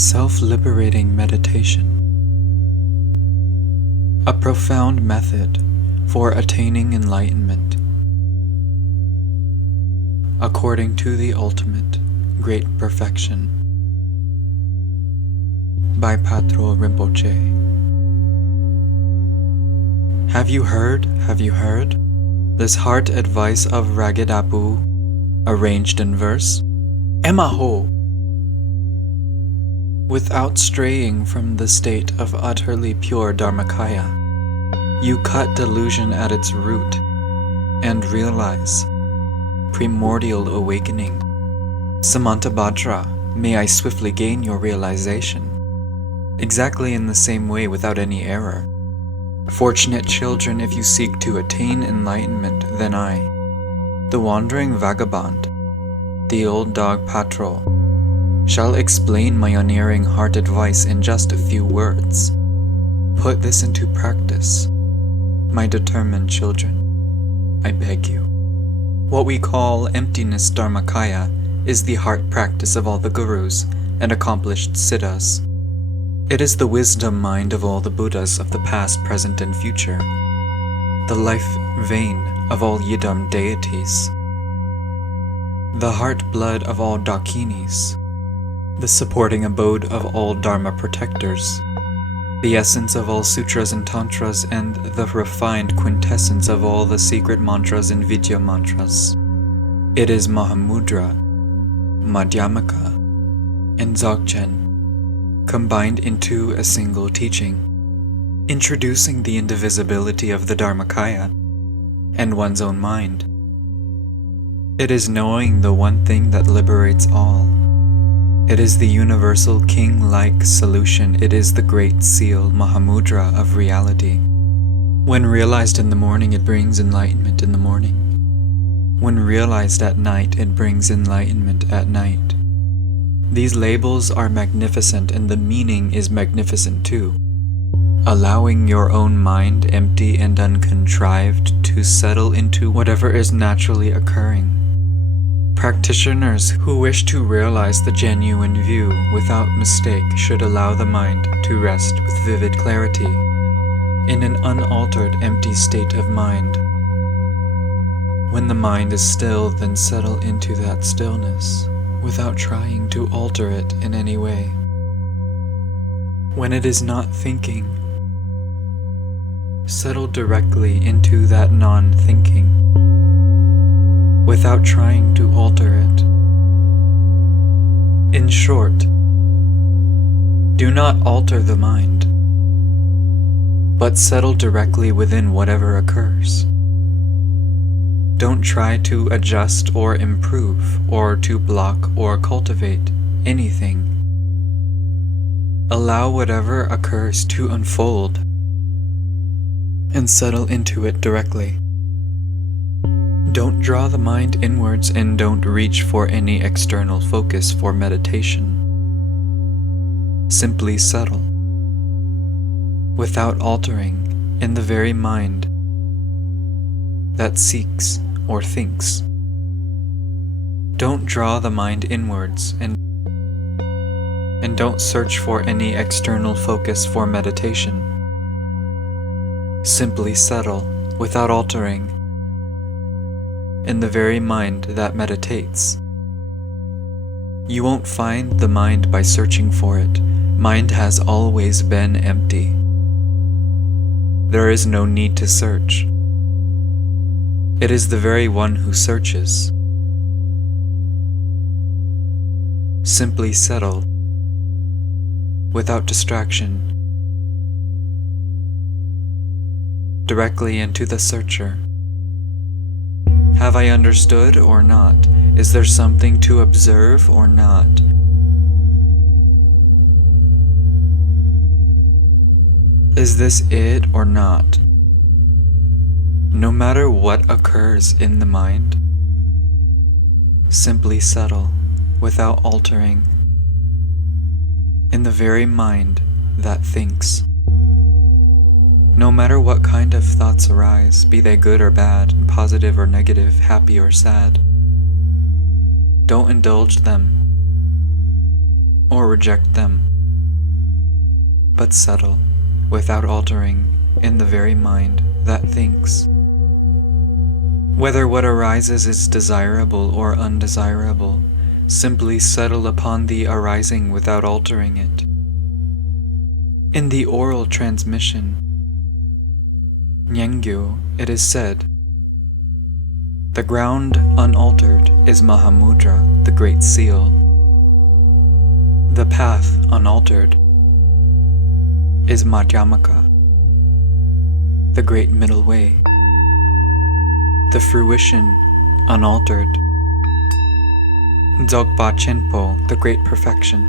Self-Liberating Meditation, a profound method for attaining enlightenment according to the ultimate great perfection, by Patrul Rinpoche. Have you heard? This heart advice of Ragadapu, arranged in verse? Emaho! Without straying from the state of utterly pure Dharmakaya, you cut delusion at its root and realize primordial awakening. Samantabhadra, may I swiftly gain your realization, exactly in the same way without any error. Fortunate children, if you seek to attain enlightenment, then I, the wandering vagabond, the old dog Patrul, shall explain my unerring heart advice in just a few words. Put this into practice, my determined children, I beg you. What we call emptiness Dharmakaya is the heart practice of all the gurus and accomplished siddhas. It is the wisdom mind of all the Buddhas of the past, present, and future, the life vein of all Yidam deities, the heart blood of all Dakinis, the supporting abode of all Dharma protectors, the essence of all sutras and tantras, and the refined quintessence of all the secret mantras and Vidya mantras. It is Mahamudra, Madhyamaka, and Dzogchen combined into a single teaching, introducing the indivisibility of the Dharmakaya and one's own mind. It is knowing the one thing that liberates all. It is the universal king-like solution. It is the great seal, Mahamudra, of reality. When realized in the morning, it brings enlightenment in the morning. When realized at night, it brings enlightenment at night. These labels are magnificent, and the meaning is magnificent too. Allowing your own mind, empty and uncontrived, to settle into whatever is naturally occurring. Practitioners who wish to realize the genuine view without mistake should allow the mind to rest with vivid clarity, in an unaltered, empty state of mind. When the mind is still, then settle into that stillness, without trying to alter it in any way. When it is not thinking, settle directly into that non-thinking, without trying to alter it. In short, do not alter the mind, but settle directly within whatever occurs. Don't try to adjust or improve, or to block or cultivate anything. Allow whatever occurs to unfold and settle into it directly. Don't draw the mind inwards, and don't reach for any external focus for meditation. Simply settle, without altering, in the very mind that seeks or thinks. Don't draw the mind inwards, and don't search for any external focus for meditation. Simply settle, without altering, in the very mind that meditates. You won't find the mind by searching for it. Mind has always been empty. There is no need to search. It is the very one who searches. Simply settle, without distraction, directly into the searcher. Have I understood or not? Is there something to observe or not? Is this it or not? No matter what occurs in the mind, simply settle, without altering, in the very mind that thinks. No matter what kind of thoughts arise, be they good or bad, positive or negative, happy or sad, don't indulge them or reject them. but settle, without altering, in the very mind that thinks. Whether what arises is desirable or undesirable, simply settle upon the arising without altering it. In the oral transmission, Nyingyo, it is said, "The ground unaltered is Mahamudra, the Great Seal. The path unaltered is Madhyamaka, the Great Middle Way. The fruition unaltered, Dzogpa Chenpo, the Great Perfection."